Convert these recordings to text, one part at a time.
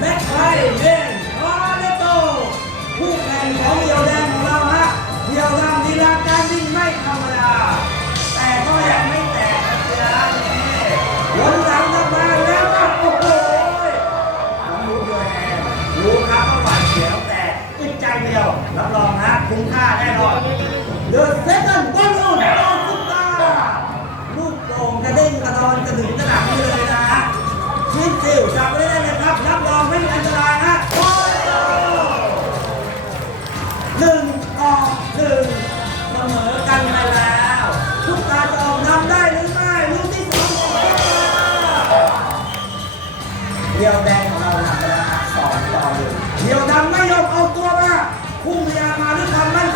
แม็กไทยเดนออร์เดโตผู้แข่งของเดียวแดงของเราฮะเดียวดำลีลาการวิ่งไม่ธรรมดา แต่ก็ยังไม่แตกนะเดียวดำนี่วนหลังกลับมาแล้วก็โอ้โหน้องรู้ด้วยแองรู้ครับว่าหวาดเสียวแต่จิตใจเดียวรับรองฮะคุ้มค่าแน่นอนเดือดเซตันบอลลูนต้นซุปตาลูกโป่งกระเด้งกระดอนกระดึงกระดังนี่เลยนะฮะชิ้นเดียวจับไม่ได้ หนึ่งออกหนึ่งเสมอกันไปแล้วซุกตาจะออกนำได้หรือไม่ลูกที่สองของซุปตาเดียวแดงของเรานำไปแล้วครับสองต่อหนึ่งเดียวดำไม่ยอมเอาตัวมาพุ่งพยายามมาด้วยความมั่นใจ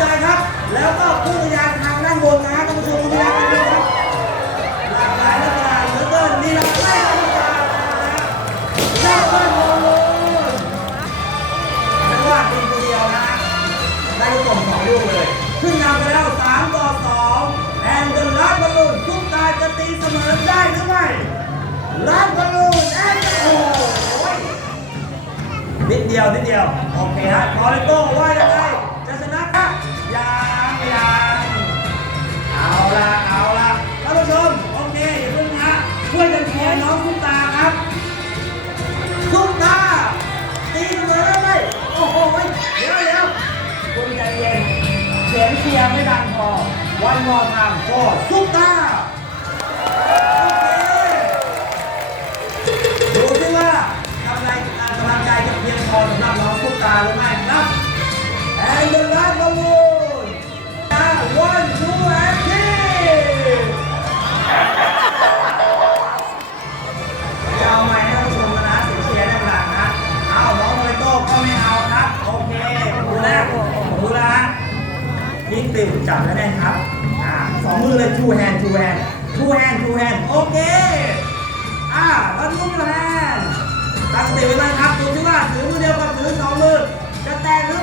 ยวนิดเดียว โอเคฮะคอร์เรโต้ว่ายังไงจะชนะครับยังยังเอาละเอาละท่านผู้ชม โอเคอย่าเพิ่งนะช่วยกันเชียร์น้องทุกตาครับทุกตาตีเสมอได้ไหมโอ้โหเดี๋ยวเดี๋ยวคุณใจเย็นเสียงเชียร์ไม่ดังพอวันมอทางโฟทุกตา น้องมาหมครับ and the last balloon นะ one two and three เอาไหมให้ท่านผู้ชมนะเสียงเชียร์ด้านหลังนะเอาน้องโมริโต้ก็ไม่เอาครับ โอเคดูแลดูแลวฮะยิงติวจับแล้วได้ครับอ่าสองมือเลย two hand two hand two hand two hand โอเคอ่าแล้วลูกแฮน ตั้งสติไว้เลยครับดูที่ว่าถือมือเดียวกับถือสองมือจะแตกหรือ